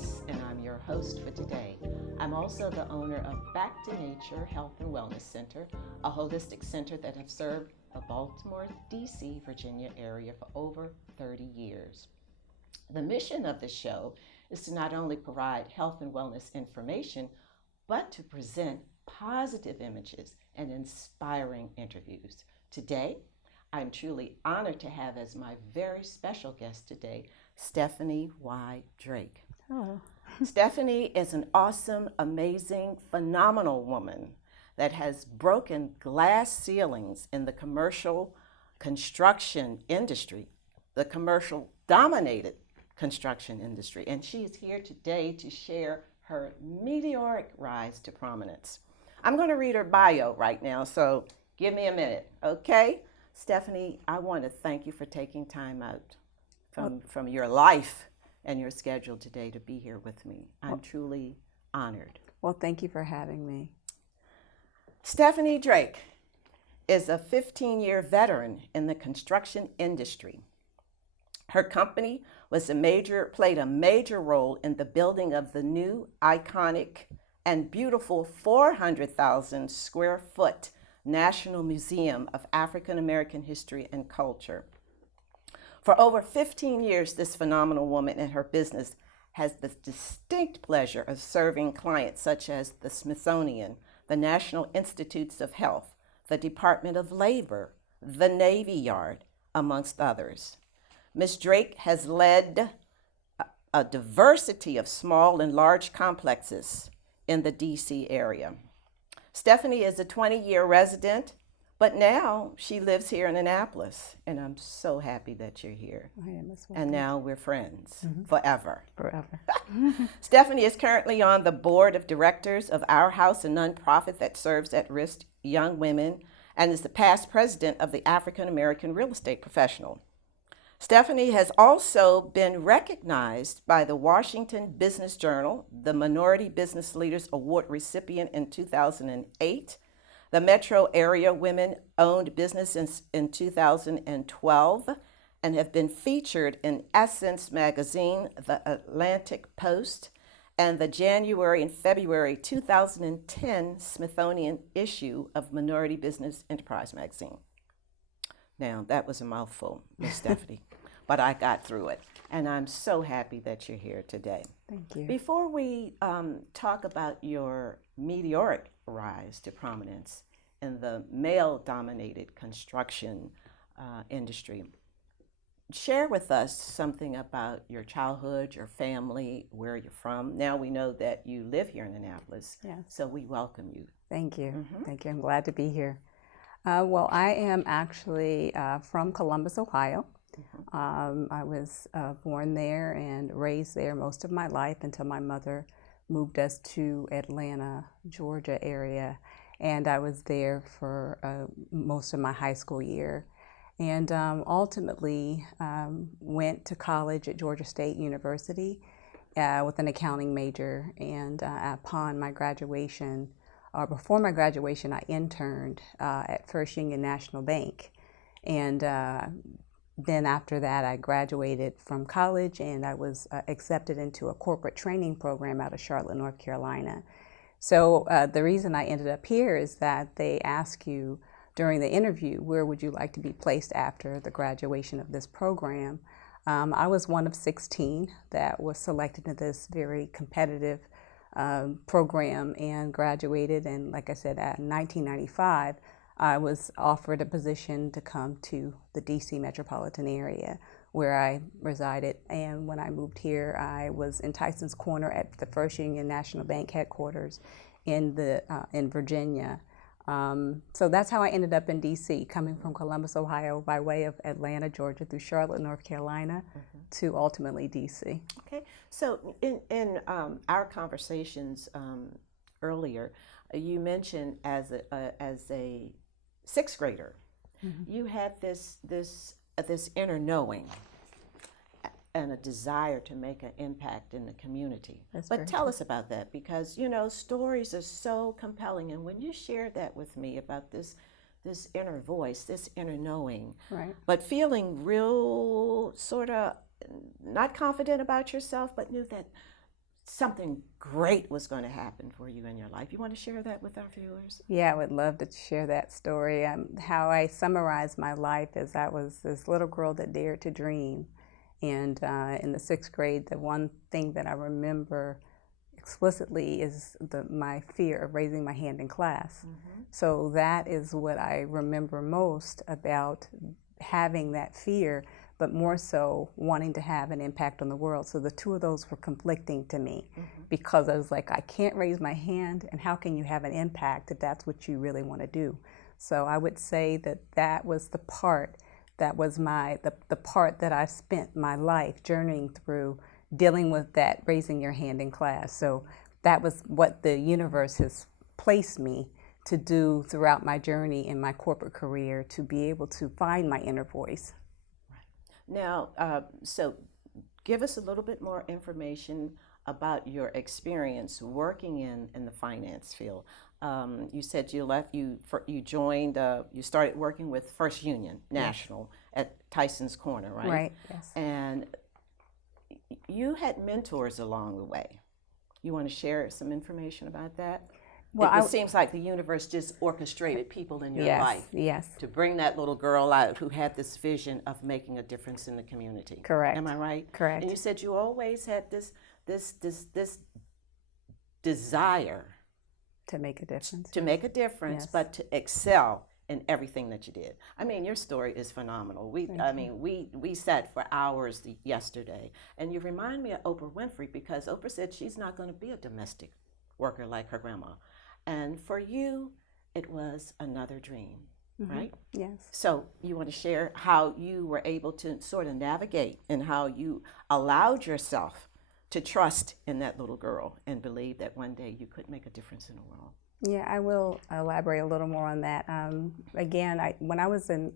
Davis, and I'm your host for today. I'm also the owner of Back to Nature Health and Wellness Center, a holistic center that has served the Baltimore, D.C., Virginia area for over 30 years. The mission of the show is to not only provide health and wellness information, but to present positive images and inspiring interviews. Today, I'm truly honored to have as my very special guest today, Stephanie Y. Drake. Oh. Stephanie is an awesome, amazing, phenomenal woman that has broken glass ceilings in the commercial construction industry, the commercial dominated construction industry. And she is here today to share her meteoric rise to prominence. I'm going to read her bio right now, so give me a minute, okay? Stephanie, I want to thank you for taking time out from your life and your schedule today to be here with me. I'm truly honored. Well, thank you for having me. Stephanie Drake is a 15-year veteran in the construction industry. Her company played a major role in the building of the new, iconic, and beautiful 400,000 square foot National Museum of African American History and Culture. For over 15 years, this phenomenal woman and her business has the distinct pleasure of serving clients such as the Smithsonian, the National Institutes of Health, the Department of Labor, the Navy Yard, amongst others. Ms. Drake has led a diversity of small and large complexes in the D.C. area. Stephanie is a 20-year resident, but now she lives here in Annapolis, and I'm so happy that you're here. I am as well. And now we're friends forever. Forever. Stephanie is currently on the board of directors of Our House, a nonprofit that serves at-risk young women, and is the past president of the African American Real Estate Professional. Stephanie has also been recognized by the Washington Business Journal, the Minority Business Leaders Award recipient in 2008, the Metro Area Women-Owned Business in 2012, and have been featured in Essence Magazine, the Atlantic Post, and the January and February 2010 Smithsonian issue of Minority Business Enterprise Magazine. Now, that was a mouthful, Miss Stephanie, but I got through it, and I'm so happy that you're here today. Thank you. Before we talk about your meteoric rise to prominence in the male-dominated construction industry, share with us something about your childhood, your family, where you're from. Now we know that you live here in Annapolis, Yes. so we welcome you. Thank you. Thank you. I'm glad to be here. Well, I am actually from Columbus, Ohio. I was born there and raised there most of my life until my mother moved us to Atlanta, Georgia area, and I was there for most of my high school year. And ultimately went to college at Georgia State University with an accounting major. And upon my graduation, or before my graduation, I interned at First Union National Bank. And then after that, I graduated from college and I was accepted into a corporate training program out of Charlotte, North Carolina. So the reason I ended up here is that they ask you during the interview, where would you like to be placed after the graduation of this program? I was one of 16 that was selected in this very competitive program and graduated. And like I said, in 1995, I was offered a position to come to the DC metropolitan area where I resided. And when I moved here, I was in Tyson's Corner at the First Union National Bank headquarters in Virginia. So that's how I ended up in DC, coming from Columbus, Ohio, by way of Atlanta, Georgia, through Charlotte, North Carolina, to ultimately DC. Okay, so in our conversations earlier, you mentioned as a sixth grader, you had this inner knowing and a desire to make an impact in the community. But tell us about that, because stories are so compelling, and when you shared that with me about this inner voice, this inner knowing, right, but feeling real sort of not confident about yourself, but knew that something great was going to happen for you in your life. You want to share that with our viewers? Yeah, I would love to share that story. How I summarize my life is I was this little girl that dared to dream. And in the 6th grade, the one thing that I remember explicitly is my fear of raising my hand in class. Mm-hmm. So that is what I remember most about having that fear, but more so wanting to have an impact on the world. So the two of those were conflicting to me, mm-hmm. because I was like, I can't raise my hand, and how can you have an impact if that's what you really want to do? So I would say that that was the part that was the part that I spent my life journeying through, dealing with that raising your hand in class. So that was what the universe has placed me to do throughout my journey in my corporate career, to be able to find my inner voice. Now, so give us a little bit more information about your experience working in the finance field. You said you joined, you started working with First Union National, yes. at Tyson's Corner, right? Right, yes. And you had mentors along the way. You want to share some information about that? Well, it seems like the universe just orchestrated people in your life, yes, to bring that little girl out who had this vision of making a difference in the community. Correct. Am I right? Correct. And you said you always had this desire to make a difference. To make a difference, yes. But to excel in everything that you did. I mean, your story is phenomenal. We sat for hours yesterday, and you remind me of Oprah Winfrey, because Oprah said she's not going to be a domestic worker like her grandma. And for you, it was another dream, mm-hmm. right? Yes. So you want to share how you were able to sort of navigate, and how you allowed yourself to trust in that little girl and believe that one day you could make a difference in the world. Yeah, I will elaborate a little more on that. Again, when I was in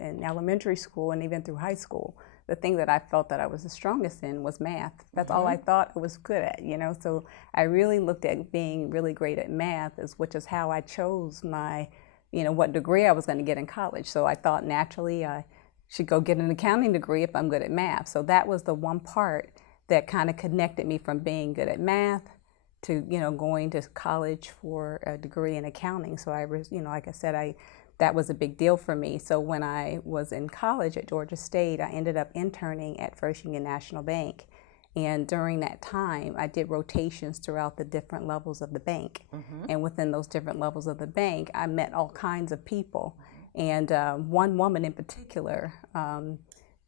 elementary school and even through high school, the thing that I felt that I was the strongest in was math. That's mm-hmm. all I thought I was good at, So I really looked at being really great at math, which is how I chose my, what degree I was going to get in college. So I thought naturally I should go get an accounting degree if I'm good at math. So that was the one part that kind of connected me from being good at math to going to college for a degree in accounting. So I was, like I said, that was a big deal for me. So when I was in college at Georgia State, I ended up interning at First Union National Bank. And during that time, I did rotations throughout the different levels of the bank. Mm-hmm. And within those different levels of the bank, I met all kinds of people. And one woman in particular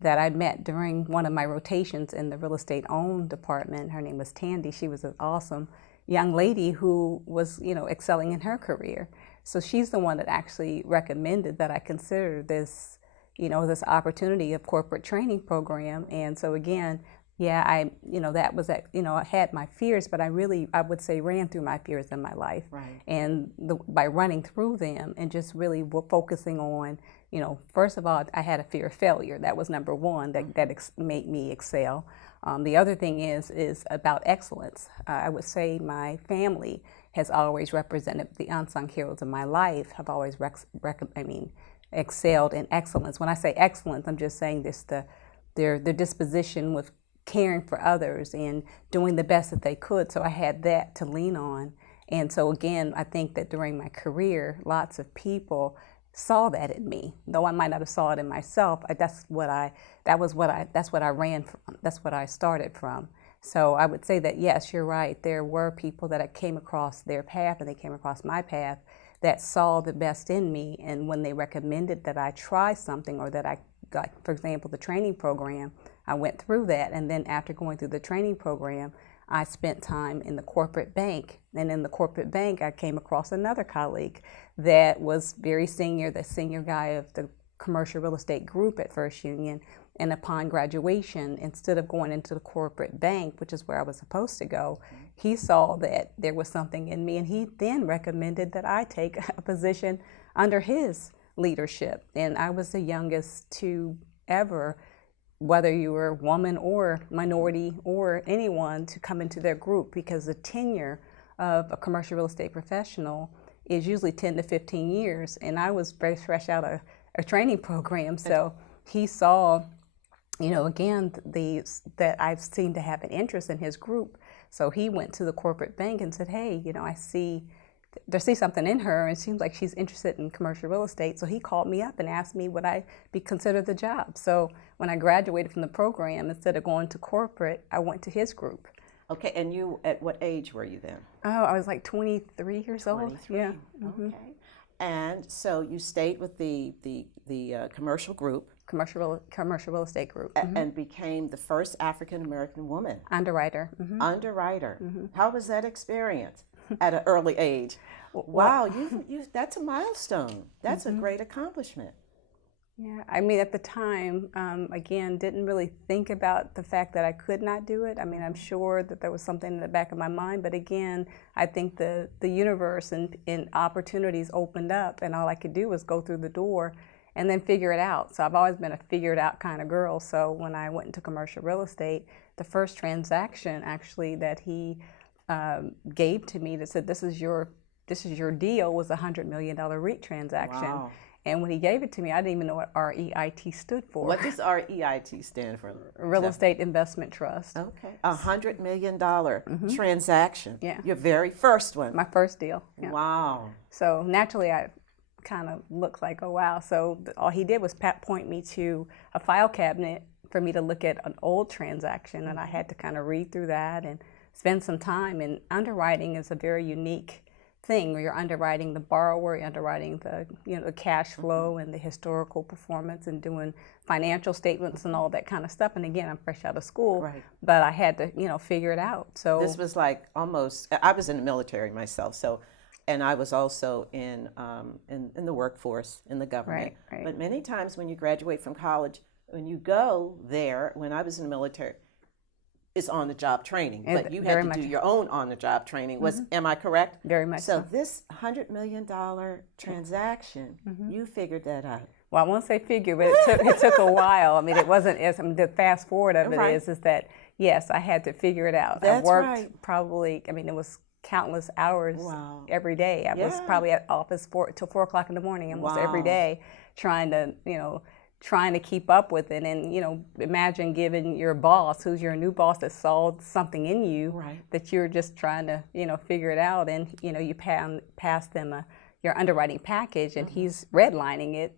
that I met during one of my rotations in the real estate owned department, her name was Tandy. She was an awesome young lady who was, excelling in her career. So she's the one that actually recommended that I consider this, this opportunity of corporate training program. And so again, I had my fears, but I would say ran through my fears in my life. Right. And by running through them and just really focusing on, first of all, I had a fear of failure. That was number one that made me excel. The other thing is about excellence. I would say my family has always represented the unsung heroes of my life, have always excelled in excellence. When I say excellence, I'm just saying their disposition with caring for others and doing the best that they could. So I had that to lean on. And so again, I think that during my career, lots of people saw that in me, though I might not have saw it in myself. That's what I ran from. That's what I started from. So I would say that yes, you're right. There were people that I came across their path and they came across my path that saw the best in me. And when they recommended that I try something, or that I got, for example, the training program, I went through that. And then after going through the training program, I spent time in the corporate bank. And in the corporate bank, I came across another colleague that was very senior, the senior guy of the commercial real estate group at First Union. And upon graduation, instead of going into the corporate bank, which is where I was supposed to go, he saw that there was something in me, and he then recommended that I take a position under his leadership. And I was the youngest to ever, whether you were woman or minority or anyone, to come into their group, because the tenure of a commercial real estate professional is usually 10 to 15 years. And I was very fresh out of a training program. So he saw, again, that I seemed to have an interest in his group. So he went to the corporate bank and said, hey, I see something in her, and it seems like she's interested in commercial real estate. So he called me up and asked me would I be considered the job. So when I graduated from the program, instead of going to corporate, I went to his group. Okay, and you, at what age were you then? Oh, I was like 23 years old. 23. Yeah. Okay. And so you stayed with the commercial group. Commercial real estate group. And became the first African American woman Underwriter. underwriter. How was that experience at an early age? Wow, you that's a milestone. That's a great accomplishment. Yeah, I mean, at the time, again, didn't really think about the fact that I could not do it. I mean, I'm sure that there was something in the back of my mind, but again, I think the universe and opportunities opened up, and all I could do was go through the door and then figure it out. So I've always been a figure it out kind of girl. So when I went into commercial real estate, the first transaction actually that he gave to me that said, this is your deal, was a $100 million REIT transaction. Wow. And when he gave it to me, I didn't even know what REIT stood for. What does REIT stand for? Real Estate Investment Trust. Okay. $100 million transaction. Yeah. Your very first one. My first deal. Yeah. Wow. So naturally, I kind of looked like, oh, wow. So all he did was point me to a file cabinet for me to look at an old transaction, and I had to kind of read through that and spend some time. And underwriting is a very unique thing where you're underwriting the borrower, you're underwriting the the cash flow and the historical performance, and doing financial statements and all that kind of stuff. And again, I'm fresh out of school, Right. but I had to figure it out. So This was like almost, I was in the military myself, so, and I was also in the workforce, in the government. Right. But many times when you graduate from college, when you go there, when I was in the military, it's on-the-job training, but you very had to do much. your own on-the-job training. Am I correct? Very much So so. this $100 million transaction, you figured that out. Well, I won't say figure, but it took a while. I mean, it wasn't as, the fast forward of it Right. is that, yes, I had to figure it out. That's I worked right. probably, I mean, it was countless hours Wow. every day. I was Yeah. probably at office till 4 o'clock in the morning almost every Wow. day, trying to keep up with it. And, imagine giving your boss, who's your new boss, that saw something in you Right. that you're just trying to, figure it out. And, you pass them your underwriting package, and he's redlining it,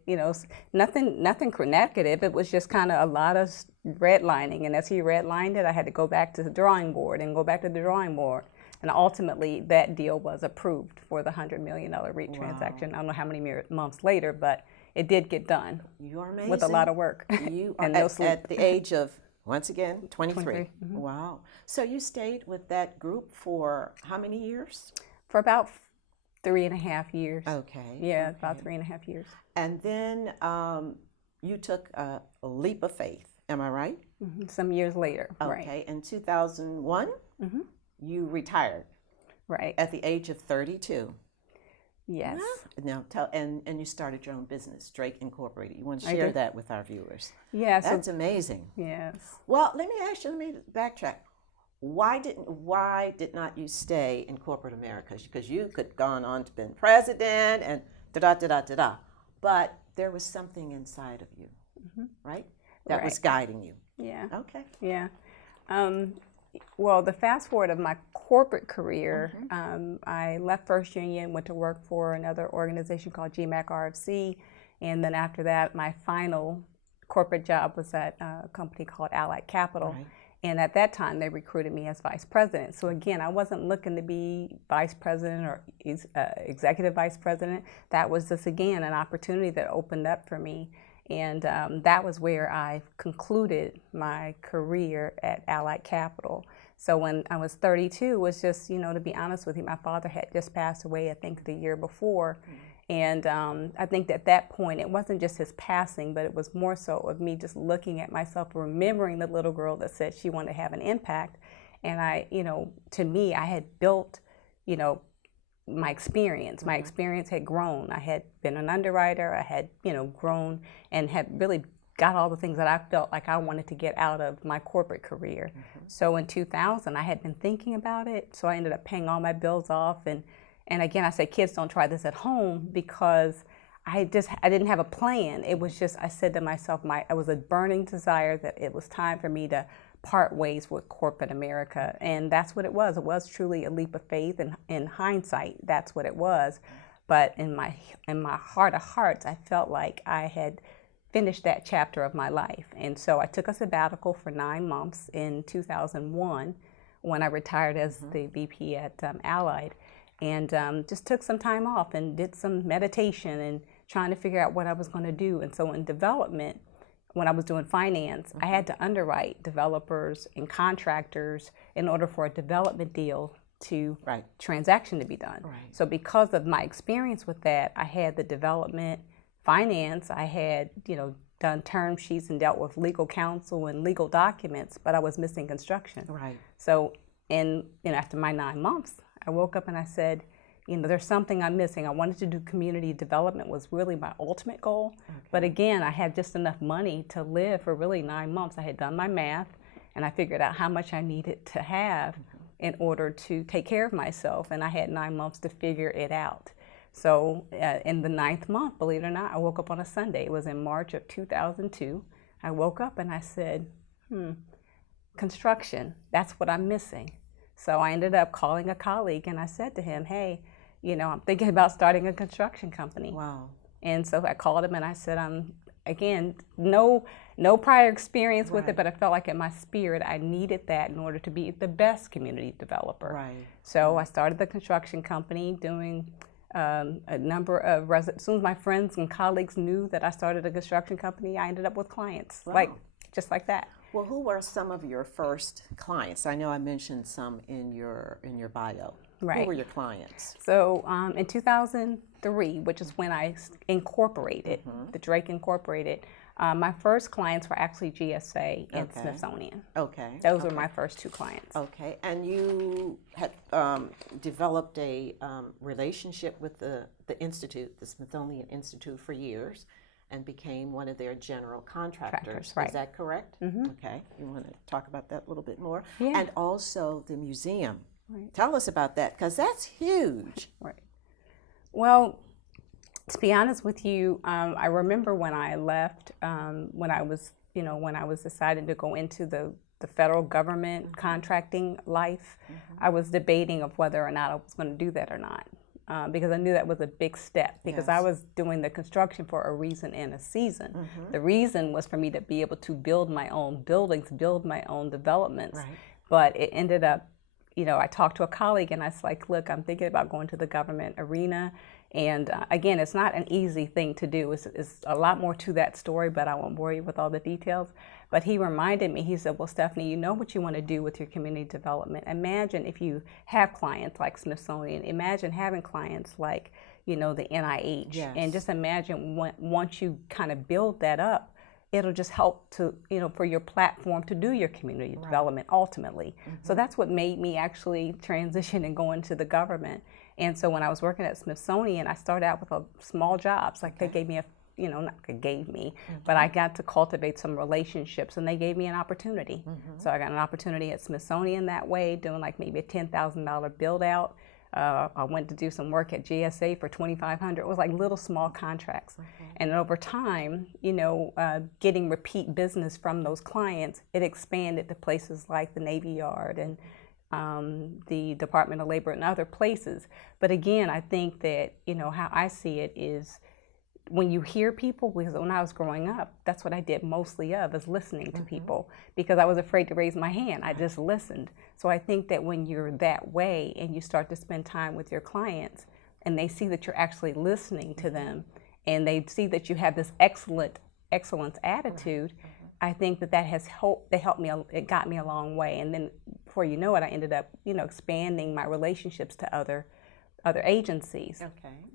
nothing negative. It was just kind of a lot of redlining. And as he redlined it, I had to go back to the drawing board and go back to the drawing board. And ultimately, that deal was approved for the $100 million REIT transaction. I don't know how many months later, but it did get done. You're amazing. With a lot of work. You are and no sleep. at the age of, once again, 23. 23, Wow. So you stayed with that group for how many years? For about 3.5 years. Okay. Yeah, okay. about 3.5 years. And then you took a leap of faith. Am I right? Some years later. Okay. In 2001, you retired Right. at the age of 32. Yes. Now tell, and you started your own business, Drake Incorporated. You want to I share did. that with our viewers? Yeah. That's amazing. Yes. Well, let me backtrack. Why did not you stay in corporate America? Because you could have gone on to be president and da-da. But there was something inside of you, right? That was Right. guiding you. Yeah. Okay. Yeah. Well, the fast forward of my corporate career, I left First Union, went to work for another organization called GMAC RFC, and then after that, my final corporate job was at a company called Allied Capital. Right. And at that time, they recruited me as vice president. So again, I wasn't looking to be vice president or executive vice president. That was just, again, an opportunity that opened up for me. And that was where I concluded my career at Allied Capital. So when I was 32, it was just, to be honest with you, my father had just passed away, I think, the year before. And I think at that point, it wasn't just his passing, but it was more so of me just looking at myself, remembering the little girl that said she wanted to have an impact. And to me, I had built, my experience. My experience had grown. I had been an underwriter. I had, grown and had really got all the things that I felt like I wanted to get out of my corporate career. So in 2000, I had been thinking about it. So I ended up paying all my bills off. And again, I say, kids, don't try this at home, because I didn't have a plan. It was just, I said to myself, it was a burning desire that it was time for me to part ways with corporate America. And that's what it was. It was truly a leap of faith, and in hindsight, that's what it was. But in my heart of hearts, I felt like I had finished that chapter of my life. And so I took a sabbatical for 9 months in 2001 when I retired as the VP at Allied, and just took some time off and did some meditation and trying to figure out what I was going to do. And so in development, when I was doing finance, I had to underwrite developers and contractors in order for a development deal to transaction to be done. So because of my experience with that, I had the development finance, I had, done term sheets and dealt with legal counsel and legal documents, but I was missing construction. So after my 9 months, I woke up and I said, there's something I'm missing. I wanted to do community development, was really my ultimate goal. But again, I had just enough money to live for really 9 months. I had done my math and I figured out how much I needed to have in order to take care of myself. And I had 9 months to figure it out. So in the 9th month, believe it or not, I woke up on a Sunday. It was in March of 2002. I woke up and I said, construction, that's what I'm missing. So I ended up calling a colleague and I said to him, hey, I'm thinking about starting a construction company. Wow. And so I called him and I said, again, no prior experience with it, but I felt like in my spirit I needed that in order to be the best community developer. So I started the construction company doing a number of as soon as my friends and colleagues knew that I started a construction company, I ended up with clients, just like that. Well, who were some of your first clients? I know I mentioned some in your bio. Who were your clients? So in 2003, which is when I incorporated, the Drake Incorporated, my first clients were actually GSA and Smithsonian. Those were my first 2 clients. And you had developed a relationship with the Institute, the Smithsonian Institute, for years, and became one of their general contractors. Is that correct? Okay. You want to talk about that a little bit more? And also the museum. Tell us about that, because that's huge. Well, to be honest with you, I remember when I left, when I was deciding to go into the federal government contracting life, I was debating of whether or not I was going to do that or not. Because I knew that was a big step, because I was doing the construction for a reason and a season. The reason was for me to be able to build my own buildings, build my own developments. But it ended up, I talked to a colleague and I was like, look, I'm thinking about going to the government arena. And again, it's not an easy thing to do. It's a lot more to that story, but I won't bore you with all the details. But he reminded me, he said, well, Stephanie, you know what you want to do with your community development. Imagine if you have clients like Smithsonian, imagine having clients like, the NIH. And just imagine once you kind of build that up, it'll just help to, for your platform to do your community development ultimately. So that's what made me actually transition and go into the government. And so when I was working at Smithsonian, I started out with small jobs. Like they gave me but I got to cultivate some relationships, and they gave me an opportunity. So I got an opportunity at Smithsonian that way, doing like maybe a $10,000 build out. I went to do some work at GSA for $2,500. It was like little small contracts. And over time, getting repeat business from those clients, it expanded to places like the Navy Yard and the Department of Labor and other places. But again, I think that, how I see it is, when you hear people, because when I was growing up, that's what I did mostly of, is listening to people, because I was afraid to raise my hand. I just listened. So I think that when you're that way and you start to spend time with your clients and they see that you're actually listening to them and they see that you have this excellence attitude, I think that has helped. It got me a long way. And then before you know it, I ended up, expanding my relationships to other agencies.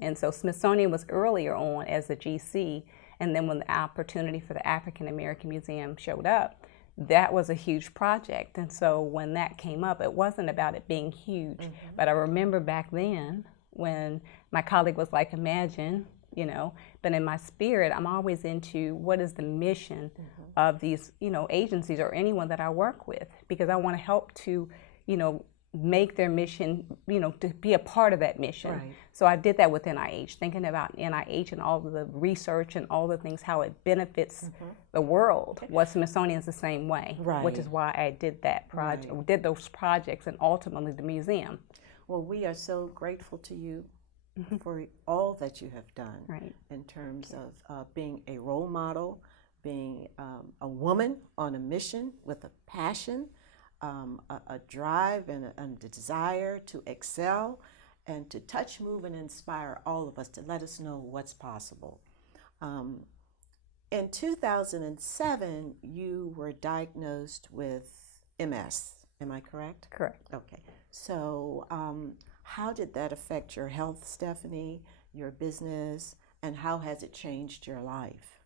And so Smithsonian was earlier on as a GC, and then when the opportunity for the African American Museum showed up, that was a huge project. And so when that came up, it wasn't about it being huge, but I remember back then when my colleague was like, imagine, but in my spirit, I'm always into what is the mission of these, agencies or anyone that I work with, because I want to help to, make their mission, to be a part of that mission. Right. So I did that with NIH, thinking about NIH and all of the research and all the things, how it benefits the world. Well, Smithsonian's the same way, Right. which is why I did that project, did those projects, and ultimately the museum. Well, we are so grateful to you for all that you have done Right. in terms of being a role model, being a woman on a mission with a passion, a drive and a desire to excel and to touch, move, and inspire all of us, to let us know what's possible. In 2007, you were diagnosed with MS. Am I correct? Correct. Okay. So how did that affect your health, Stephanie, your business, and how has it changed your life?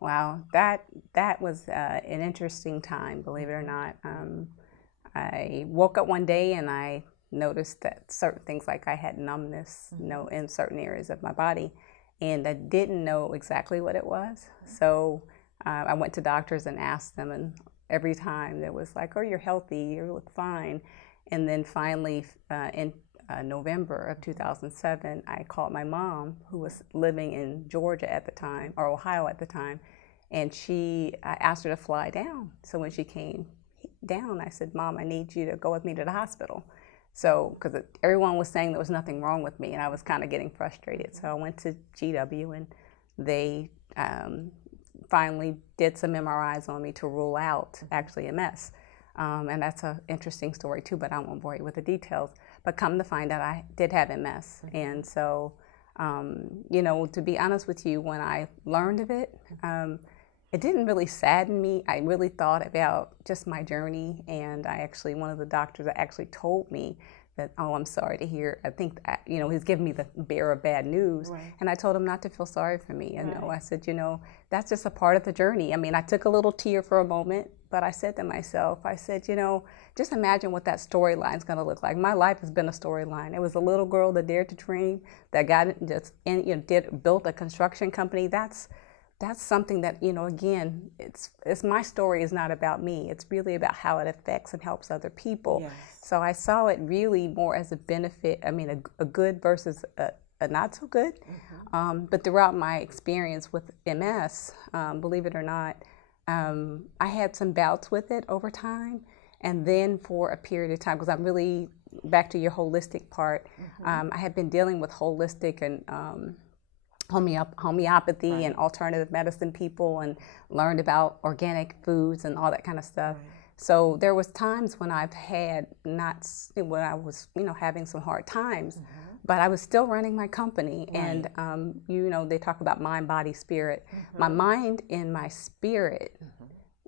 Wow, that was an interesting time, believe it or not. I woke up one day and I noticed that certain things, like I had numbness, in certain areas of my body, and I didn't know exactly what it was. So I went to doctors and asked them, and every time there was like, "Oh, you're healthy, you look fine." And then finally, in November of 2007, I called my mom, who was living in Georgia at the time, or Ohio at the time, and I asked her to fly down. So when she came down, I said, "Mom, I need you to go with me to the hospital." So, because everyone was saying there was nothing wrong with me, and I was kind of getting frustrated. So I went to GW, and they finally did some MRIs on me to rule out actually MS. And that's an interesting story too, but I won't bore you with the details. But come to find out, I did have MS. And so, to be honest with you, when I learned of it, it didn't really sadden me. I really thought about just my journey. And one of the doctors actually told me that, "Oh, I'm sorry to hear." I think, he's giving me the bearer of bad news. Right. And I told him not to feel sorry for me. And Right. I said, that's just a part of the journey. I mean, I took a little tear for a moment, but I said to myself, just imagine what that storyline is going to look like. My life has been a storyline. It was a little girl that dared to dream, that built a construction company. That's something that, again, it's my story is not about me. It's really about how it affects and helps other people. Yes. So I saw it really more as a benefit. I mean, a good versus a not so good. But throughout my experience with MS, believe it or not, I had some bouts with it over time. And then for a period of time, because I'm really back to your holistic part, I had been dealing with holistic and homeopathy Right. and alternative medicine people, and learned about organic foods and all that kind of stuff. Right. So there was times when I was having some hard times, but I was still running my company. Right. And they talk about mind, body, spirit. My mind and my spirit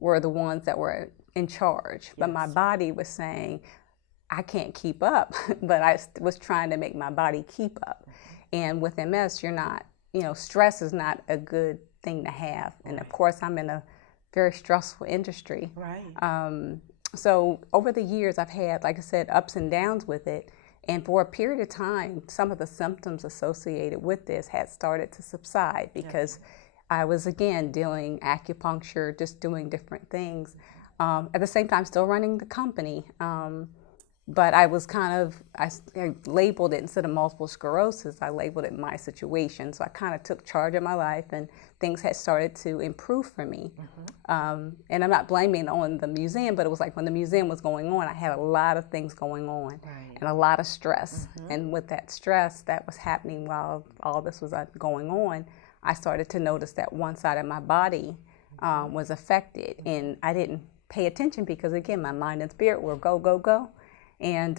were the ones that were in charge, but my Yes. body was saying, "I can't keep up," but I was trying to make my body keep up. And with MS, you're not, stress is not a good thing to have. And of course, I'm in a very stressful industry. Right. So over the years, I've had, like I said, ups and downs with it. And for a period of time, some of the symptoms associated with this had started to subside, because I was, again, doing acupuncture, just doing different things. At the same time, still running the company. But I was I labeled it, instead of multiple sclerosis, I labeled it my situation. So I kind of took charge of my life, and things had started to improve for me. And I'm not blaming on the museum, but it was like when the museum was going on, I had a lot of things going on. Right. And a lot of stress. And with that stress that was happening while all this was going on, I started to notice that one side of my body was affected. And I didn't pay attention because, again, my mind and spirit were go, go, go. And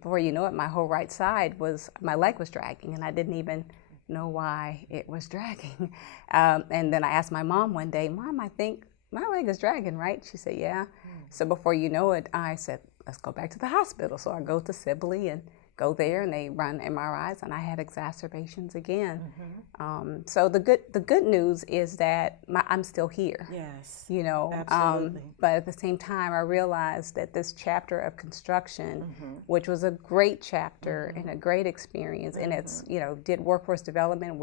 before you know it, my whole right side my leg was dragging, and I didn't even know why it was dragging. And then I asked my mom one day, "Mom, I think my leg is dragging, right?" She said, "Yeah." So before you know it, I said, "Let's go back to the hospital." So I go to Sibley, and go there and they run MRIs, and I had exacerbations again. So the good news is that I'm still here. Yes. You know, Absolutely. but at the same time, I realized that this chapter of construction, which was a great chapter and a great experience, and it's, you know, did workforce development,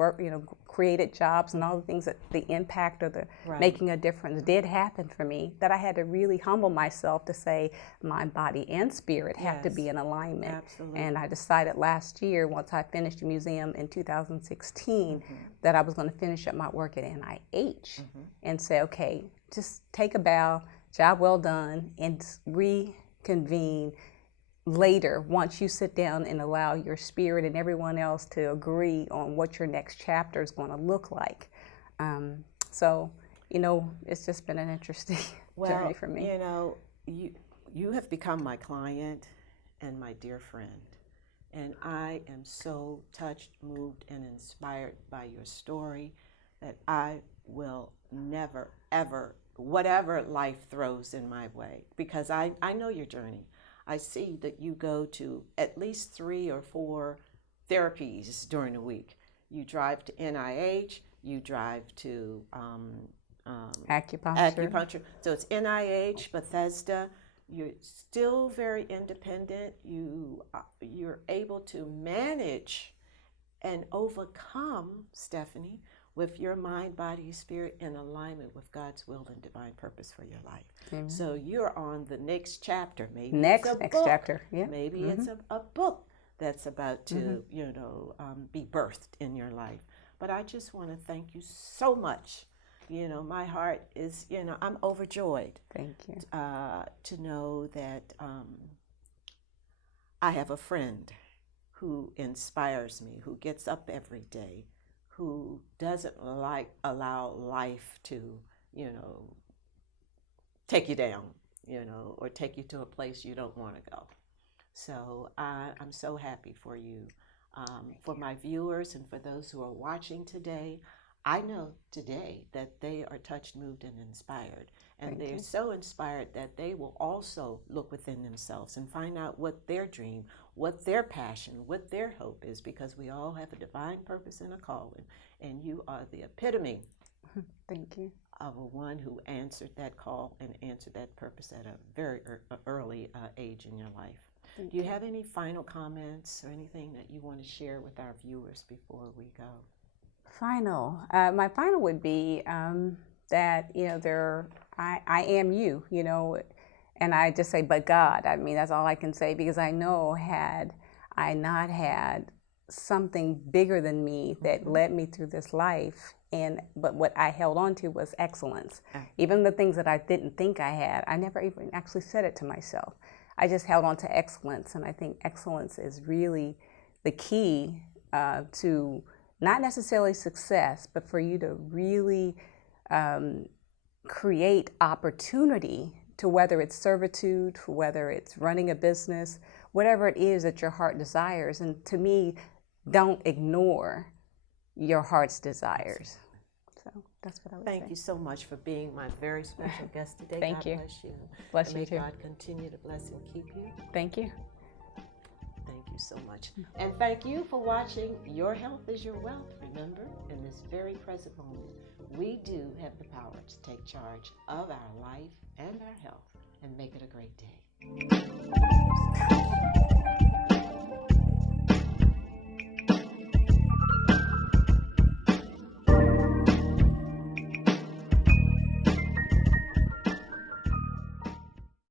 created jobs and all the things that the impact of the making a difference did happen for me, that I had to really humble myself to say mind, body, and spirit have to be in alignment. Absolutely. And I decided last year, once I finished the museum in 2016, that I was going to finish up my work at NIH and say, okay, just take a bow, job well done, and reconvene later once you sit down and allow your spirit and everyone else to agree on what your next chapter is going to look like. So, you know, it's just been an interesting journey for me. You know, you have become my client and my dear friend. And I am so touched, moved, and inspired by your story that I will never, ever, whatever life throws in my way, because I know your journey. I see that you go to at least 3 or 4 therapies during the week. You drive to NIH, you drive to acupuncture. So it's NIH, Bethesda. You're still very independent. You're able to manage and overcome, Stephanie, with your mind, body, spirit in alignment with God's will and divine purpose for your life. Amen. So you're on the next chapter. Maybe next it's a book. chapter. Yeah. Maybe it's a book that's about to be birthed in your life. But I just want to thank you so much. You know, my heart is, I'm overjoyed. Thank you. To know that I have a friend who inspires me, who gets up every day, who doesn't allow life to, take you down, or take you to a place you don't want to go. So I'm so happy for you. For my viewers and for those who are watching today, I know today that they are touched, moved, and inspired. And they're so inspired that they will also look within themselves and find out what their dream, what their passion, what their hope is, because we all have a divine purpose and a calling. And you are the epitome Thank you. of a one who answered that call and answered that purpose at a very early age in your life. Do you have any final comments or anything that you want to share with our viewers before we go? My final would be that, I am you, and I just say, but God. I mean, that's all I can say, because I know had I not had something bigger than me that led me through this life, but what I held on to was excellence. Even the things that I didn't think I had, I never even actually said it to myself. I just held on to excellence, and I think excellence is really the key to not necessarily success, but for you to really create opportunity to, whether it's servitude, whether it's running a business, whatever it is that your heart desires. And to me, don't ignore your heart's desires. So that's what I would say. Thank you so much for being my very special guest today. Thank you. God bless you. Bless And you may too. God continue to bless and keep you. Thank you. Thank you so much. And thank you for watching Your Health is Your Wealth. Remember, in this very present moment, we do have the power to take charge of our life and our health and make it a great day.